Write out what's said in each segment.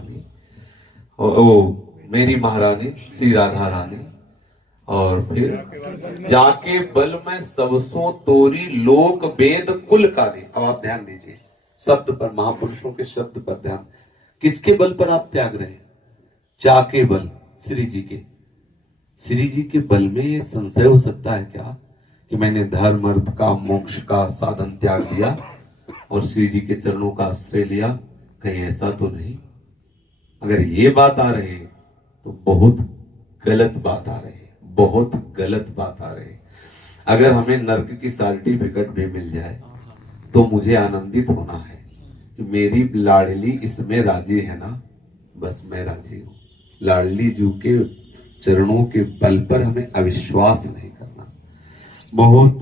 रानी, वो मेरी महारानी श्री राधा रानी, और फिर जाके बल में सबसों तोरी लोक वेद कुल काने। अब आप ध्यान दीजिए शब्द पर, महापुरुषों के शब्द पर ध्यान। किसके बल पर आप त्याग रहे हैं? जाके बल श्री जी के। श्री जी के बल में ये संशय हो सकता है क्या कि मैंने धर्म अर्थ का मोक्ष का साधन त्याग दिया और श्री जी के चरणों का आश्रय लिया? कहीं ऐसा तो नहीं। अगर ये बात आ रही है तो बहुत गलत बात आ रही है, बहुत गलत बात आ रही है। अगर हमें नर्क की सर्टिफिकेट भी मिल जाए तो मुझे आनंदित होना है कि मेरी लाडली इसमें राजी है ना, बस मैं राजी हूं। लाडली जी के चरणों के बल पर हमें अविश्वास नहीं करना। बहुत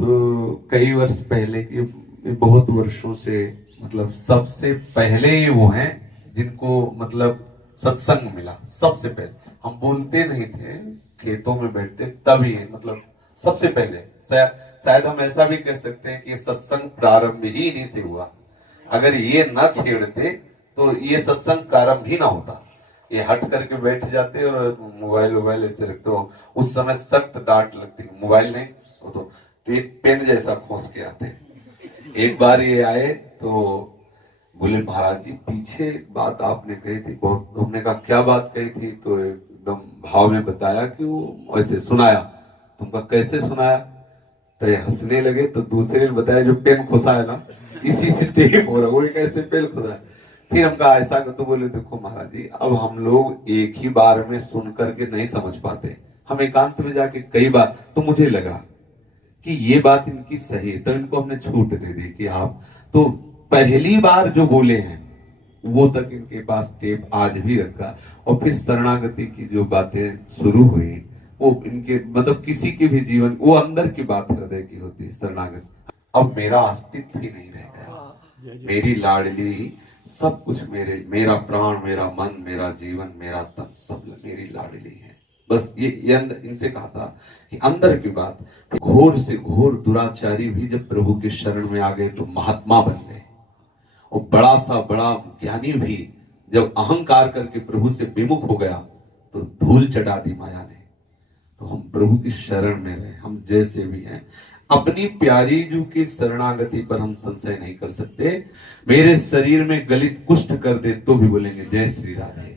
कई वर्ष पहले की, बहुत वर्षों से, मतलब सबसे पहले ये वो हैं जिनको मतलब सत्संग मिला। सबसे पहले हम बोलते नहीं थे, खेतों में बैठते तभी है, मतलब सबसे पहले। शायद हम ऐसा भी कह सकते हैं कि सत्संग प्रारंभ ही इन्हीं से हुआ। अगर ये न छेड़ते तो ये सत्संग प्रारंभ ही ना होता। ये हट करके बैठ जाते और मोबाइल ऐसे रखते हो। उस समय सख्त डांट लगती, मोबाइल नहीं वो तो पेन जैसा खोस के आते। एक बार ये आए तो बोले महाराज जी पीछे बात आपने कही थी बहुत। हमने कहा क्या बात कही थी? तो एकदम भाव में बताया कि वो ऐसे सुनाया। तुमका कैसे सुनाया? तो ये हंसने लगे। तो दूसरे ने बताया जो पेन खोसा है ना, इसी से टेप हो रहा, वो कैसे पेन खोसा है। फिर हम कहा ऐसा कर, तो बोले देखो महाराज जी अब हम लोग एक ही बार में सुन करके नहीं समझ पाते, हम एकांत में जाके कई बार। तो मुझे लगा कि ये बात इनकी सही है, तो इनको हमने छूट दे दी कि आप तो पहली बार जो बोले हैं वो तक इनके पास टेप आज भी रखा। और फिर शरणागति की जो बातें शुरू हुई वो इनके मतलब किसी के भी जीवन, वो अंदर की बात हृदय की होती है शरणागति। अब मेरा अस्तित्व ही नहीं रह गया। मेरी लाडली सब कुछ मेरा प्राण, मेरा मन, मेरा जीवन, मेरा तन सब मेरी लाडली है। बस ये इनसे कहा था कि अंदर की बात। घोर से घोर दुराचारी भी जब प्रभु के शरण में आ गए तो महात्मा बन गए। और बड़ा सा बड़ा ज्ञानी भी जब अहंकार करके प्रभु से विमुख हो गया तो धूल चटा दी माया ने। तो हम प्रभु की शरण में रहे, हम जैसे भी हैं। अपनी प्यारी जू की शरणागति पर हम संशय नहीं कर सकते। मेरे शरीर में गलित कुष्ठ कर दे तो भी बोलेंगे जय श्री राधे।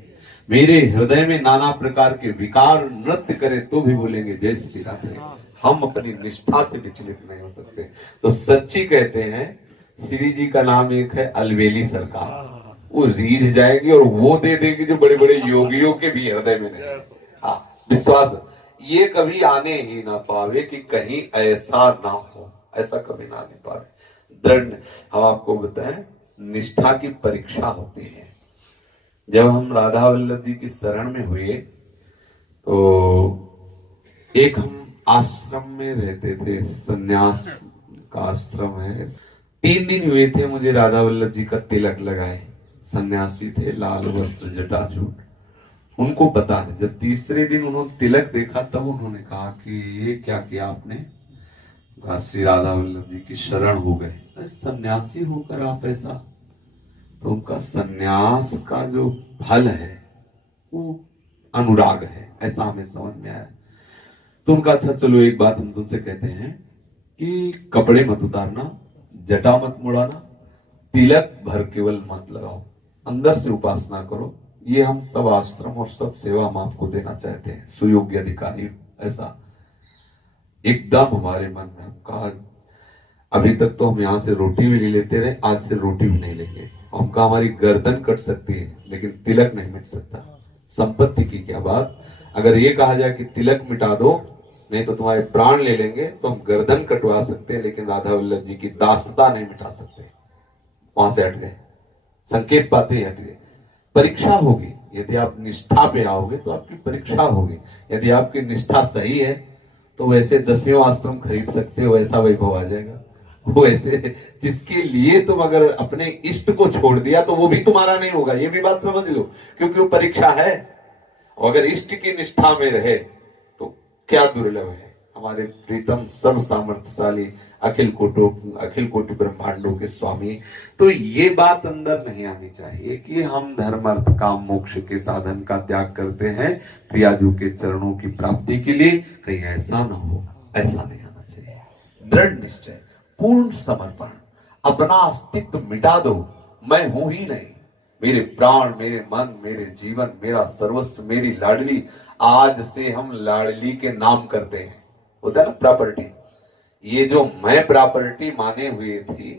मेरे हृदय में नाना प्रकार के विकार नृत्य करे तो भी बोलेंगे जय श्री राधे। हम अपनी निष्ठा से विचलित नहीं हो सकते। तो सच्ची कहते हैं श्री जी का नाम एक है अलवेली सरकार। वो रीझ जाएगी और वो दे देगी जो बड़े बड़े योगियों के भी हृदय में नहीं। हाँ, विश्वास ये कभी आने ही ना पावे कि कहीं ऐसा ना हो, ऐसा कभी ना आने पावे। दृढ़ हम आपको बताएं निष्ठा की परीक्षा होती है। जब हम राधा वल्लभ जी की शरण में हुए तो एक हम आश्रम में रहते थे, सन्यास का आश्रम है। 3 दिन हुए थे मुझे राधा वल्लभ जी का तिलक लगाए। सन्यासी थे, लाल वस्त्र जटाजूट। उनको पता नहीं। जब तीसरे दिन उन्होंने तिलक देखा तब उन्होंने कहा कि ये क्या किया आपने? श्री राधा वल्लभ जी की शरण हो गए। सन्यासी होकर आप ऐसा? तो उनका सन्यास का जो फल है वो अनुराग है, ऐसा हमें समझ में आया। तो उनका अच्छा चलो एक बात हम तुमसे कहते हैं कि कपड़े मत उतारना, जटा मत मुड़ाना, तिलक भर केवल मत लगाओ, अंदर से उपासना करो। ये हम सब आश्रम और सब सेवा हम आपको देना चाहते हैं, सुयोग्य अधिकारी। ऐसा एकदम हमारे मन में हम कहा, अभी तक तो हम यहाँ से रोटी भी नहीं लेते रहे, आज से रोटी भी नहीं लेंगे। हम कहा हमारी गर्दन कट सकती है लेकिन तिलक नहीं मिट सकता। संपत्ति की क्या बात, अगर ये कहा जाए कि तिलक मिटा दो नहीं तो तुम्हारे प्राण ले लेंगे, तो हम गर्दन कटवा सकते हैं लेकिन राधा वल्लभ जी की दासता नहीं मिटा सकते। वहां से हट गए, संकेत पाते ही हट गए। परीक्षा होगी, यदि आप निष्ठा पे आओगे तो आपकी परीक्षा होगी। यदि आपकी निष्ठा सही है तो वैसे 10वें आश्रम खरीद सकते हो, ऐसा वैभव आ जाएगा। वो ऐसे जिसके लिए तुम अगर अपने इष्ट को छोड़ दिया तो वो भी तुम्हारा नहीं होगा, ये भी बात समझ लो, क्योंकि वो परीक्षा है। और अगर इष्ट की निष्ठा में रहे तो क्या दुर्लभ है। हमारे प्रीतम सर्व सामर्थ्यशाली अखिल कोटि ब्रह्मांडों के स्वामी। तो ये बात अंदर नहीं आनी चाहिए कि हम धर्म अर्थ काम मोक्ष के साधन का त्याग करते हैं प्रियाजू के चरणों की प्राप्ति के लिए। कहीं ऐसा ना हो, ऐसा नहीं आना चाहिए। दृढ़ निश्चय, पूर्ण समर्पण, अपना अस्तित्व मिटा दो। मैं हूं ही नहीं, मेरे प्राण, मेरे मन, मेरे जीवन, मेरा सर्वस्व, मेरी लाडली। आज से हम लाडली के नाम करते हैं, होता है ना प्रॉपर्टी। ये जो मैं प्रॉपर्टी माने हुए थी,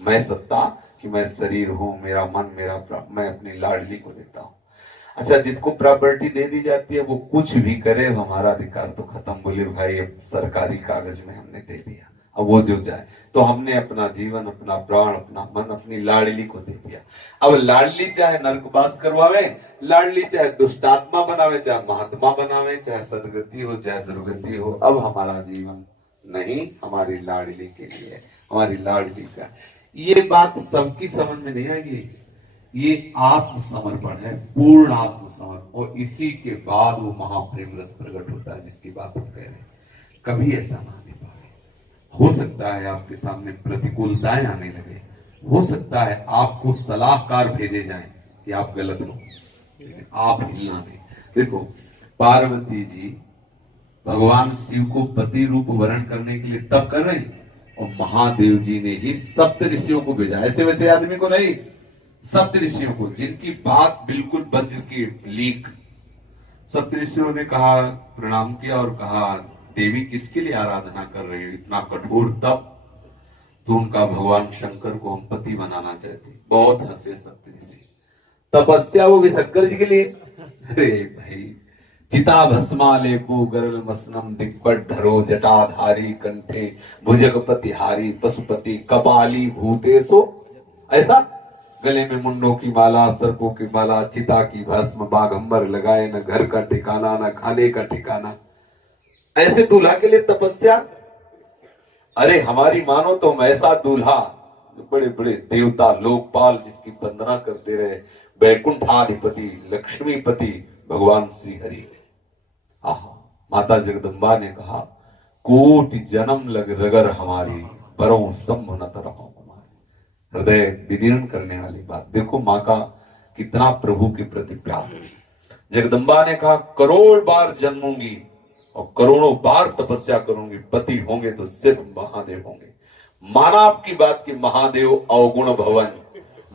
मैं सत्ता कि मैं शरीर हूं, मेरा मन, मेरा प्राण, मैं अपनी लाडली को देता हूं। अच्छा, जिसको प्रॉपर्टी दे दी जाती है वो कुछ भी करे, हमारा अधिकार तो खत्म। बोले भाई अब सरकारी कागज में हमने दे दिया, अब वो जो जाए। तो हमने अपना जीवन, अपना प्राण, अपना मन, अपनी लाडली को दे दिया। अब लाडली चाहे नरकवास करवावे, लाडली चाहे दुष्टात्मा बनावे, चाहे महात्मा बनावे, चाहे सदगति हो चाहे दुर्गति हो, अब हमारा जीवन नहीं, हमारी लाडली के लिए, हमारी लाडली का। ये बात सबकी समझ में नहीं आएगी। ये आत्मसमर्पण है, पूर्ण आत्मसमर्पण। और इसी के बाद वो महाप्रेम रस प्रकट होता है जिसकी बात हम कह रहे हैं। कभी ऐसा ना आने पाए। हो सकता है आपके सामने प्रतिकूलताएं आने लगे, हो सकता है आपको सलाहकार भेजे जाएं कि आप गलत हो, आप ही आने। देखो, पार्वती जी भगवान शिव को पति रूप वर्ण करने के लिए तब कर रहे हैं, और महादेव जी ने ही सप्त ऋषियों को भेजा, ऐसे वैसे आदमी को नहीं, सप्त ऋषियों को, जिनकी बात बिल्कुल वज्र की लीक। सप्त ऋषियों ने कहा, प्रणाम किया और कहा, देवी किसके लिए आराधना कर रही हो, इतना कठोर तप? तो उनका भगवान शंकर को हम पति बनाना चाहते। बहुत हंसे सप्त ऋषि। तपस्या वो भी शंकर जी के लिए। अरे भाई, चिता भस्मालेपो गरल मसनम दिग्वट धरो जटाधारी कंठे भुजगपति हारी पशुपति कपाली भूतेशो। ऐसा गले में मुंडों की माला, सर्पों की माला, चिता की भस्म, बाघंबर लगाए, न घर का ठिकाना न खाने का ठिकाना। ऐसे दूल्हा के लिए तपस्या? अरे हमारी मानो तो ऐसा दूल्हा, बड़े बड़े देवता लोकपाल जिसकी वंदना करते रहे, वैकुंठाधिपति लक्ष्मीपति भगवान श्री हरि। माता जगदम्बा ने कहा, कोटि जन्म लग रगर हमारी, परों संभ न तरह। हृदय विदीर्ण करने वाली बात। देखो माँ का कितना प्रभु के प्रति प्यार। जगदम्बा ने कहा, करोड़ बार जन्मूंगी और करोड़ों बार तपस्या करूंगी, पति होंगे तो सिर्फ महादेव होंगे। माना आपकी बात कि महादेव अवगुण भवन,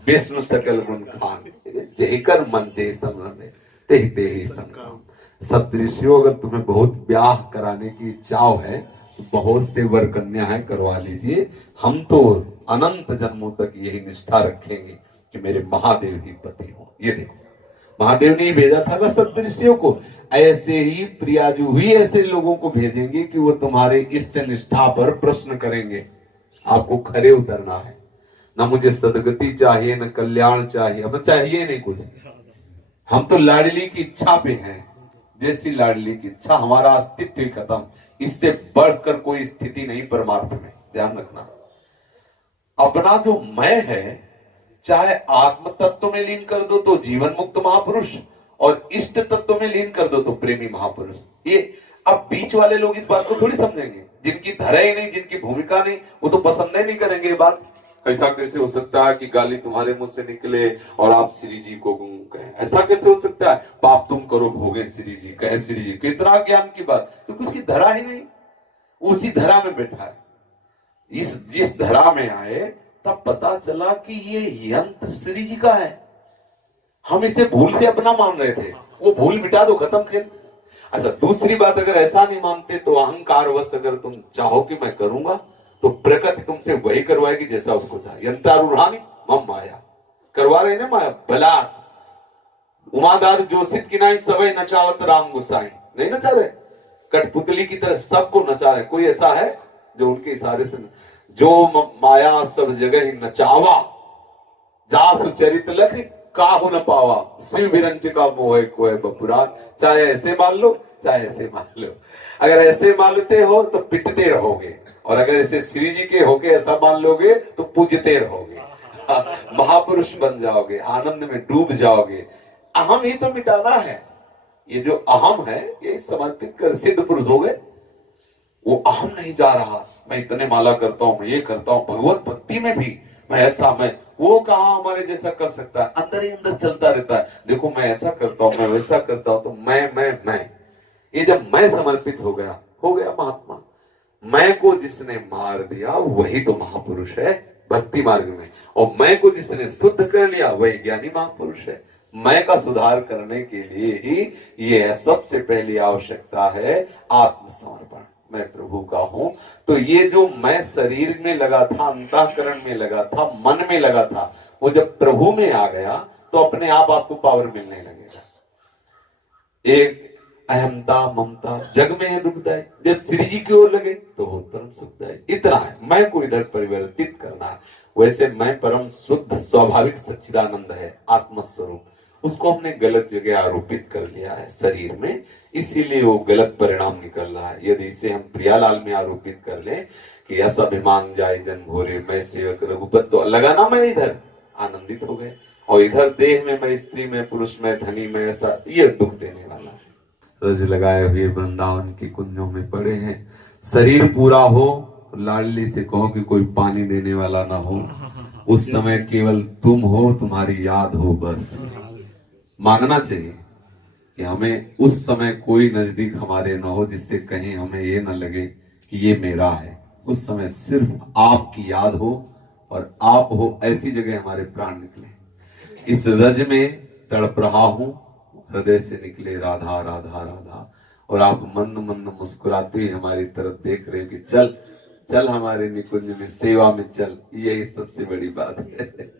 विष्णु सकल गुण खान, जयकर मन जय समरमे तेहि तेहि संग्राम। सप्तऋषियों, अगर तुम्हें बहुत ब्याह कराने की चाव है तो बहुत से वर कन्या है, करवा लीजिए। हम तो अनंत जन्मों तक यही निष्ठा रखेंगे कि मेरे महादेव ही पति हो। ये देखो, महादेव ने ही भेजा था ना सप्तऋषियों को। ऐसे ही प्रियाजू ही ऐसे लोगों को भेजेंगे कि वो तुम्हारे इष्ट निष्ठा पर प्रश्न करेंगे। आपको खरे उतरना है। ना मुझे सदगति चाहिए, न कल्याण चाहिए, हमें चाहिए नहीं कुछ। हम तो लाडली की इच्छा पे हैं। जैसी लाडली की इच्छा, हमारा अस्तित्व खत्म। इससे बढ़कर कोई स्थिति नहीं परमार्थ में, ध्यान रखना। अपना जो मैं है, चाहे आत्म तत्व में लीन कर दो तो जीवन मुक्त महापुरुष, और इष्ट तत्व में लीन कर दो तो प्रेमी महापुरुष। ये अब बीच वाले लोग इस बात को थोड़ी समझेंगे। जिनकी धरा ही नहीं, जिनकी भूमिका नहीं, वो तो पसंद ही नहीं करेंगे ये बात। ऐसा कैसे हो सकता है कि गाली तुम्हारे मुंह से निकले और आप श्री जी को कहें? ऐसा कैसे हो सकता है? पाप तुम करो भोगे श्री जी, कहे श्री जी। कितना ज्ञान की बात, क्योंकि उसकी धरा ही नहीं, उसी धरा में बैठा है। जिस धरा में आए तब पता चला कि ये यंत्र श्री जी का है। हम इसे भूल से अपना मान रहे थे, वो भूल मिटा दो, खत्म खेल। अच्छा, दूसरी बात, अगर ऐसा नहीं मानते तो अहंकार वश अगर तुम चाहो कि मैं करूंगा तो प्रकृति तुमसे वही करवाएगी जैसा उसको चाहिए। यंत्रारूढ़ानी मम माया, करवा रहे ना माया बलात्। उमादार जोशित की नाई सवै नचावत राम गुसाई, नहीं नचा रहे? कठपुतली की तरह सबको नचा रहे। कोई ऐसा है जो उनके इशारे से जो माया सब जगह ही नचावा, जा सुचरित लख काहू न पावा, शिव विरंच का मोह कोय बपुरान। चाहे ऐसे मान लो, चाहे ऐसे मान लो। अगर ऐसे मानते हो तो पिटते रहोगे, और अगर ऐसे श्री जी के होके ऐसा मान लोगे तो पूजते रहोगे, महापुरुष बन जाओगे, आनंद में डूब जाओगे। अहम ही तो मिटाना है। ये जो अहम है ये समर्पित कर सिद्ध पुरुष हो गए। वो अहम नहीं जा रहा, मैं इतने माला करता हूं, मैं ये करता हूं, भगवत भक्ति में भी मैं ऐसा, मैं वो कहा हमारे जैसा कर सकता है, अंदर ही अंदर चलता रहता है, देखो मैं ऐसा करता हूं, मैं वैसा करता हूं, तो मैं ये जब मैं समर्पित हो गया महात्मा। मैं को जिसने मार दिया वही तो महापुरुष है भक्ति मार्ग में, और मैं को जिसने शुद्ध कर लिया वही ज्ञानी महापुरुष है। मैं का सुधार करने के लिए ही ये सबसे पहली आवश्यकता है आत्मसमर्पण। मैं प्रभु का हूं, तो ये जो मैं शरीर में लगा था, अंतःकरण में लगा था, मन में लगा था, वो जब प्रभु में आ गया तो अपने आप आपको पावर मिलने लगेगा। एक अहमता ममता जग में है दुखदायी, जब श्री जी की ओर लगे तो हो परम सुखदायी। इतना है, मैं को इधर परिवर्तित करना है। वैसे मैं परम शुद्ध स्वाभाविक सच्चिदानंद है आत्मस्वरूप, उसको हमने गलत जगह आरोपित कर लिया है शरीर में, इसीलिए वो गलत परिणाम निकल रहा है। यदि इसे हम प्रियालाल में आरोपित कर ले कि ऐसा अभिमान जाए जन घोरे, मैं सेवक रघुपत, तो लगा ना मैं इधर आनंदित हो गए, और इधर देह में मैं स्त्री में पुरुष में धनी में, ऐसा ये दुख देने वाला है। रज लगाए हुए वृंदावन की कुंजों में पड़े हैं, शरीर पूरा हो लाडली से कहो कि कोई पानी देने वाला ना हो, उस समय केवल तुम हो, तुम्हारी याद हो, बस मांगना चाहिए कि हमें उस समय कोई नजदीक हमारे न हो जिससे कहीं हमें ये न लगे कि ये मेरा है। उस समय सिर्फ आपकी याद हो और आप हो, ऐसी जगह हमारे प्राण निकले। इस रज में तड़प रहा हूं, हृदय से निकले राधा राधा राधा, और आप मंद मंद मुस्कुराते ही हमारी तरफ देख रहे हो कि चल चल हमारे निकुंज में सेवा में चल, यही सबसे बड़ी बात है।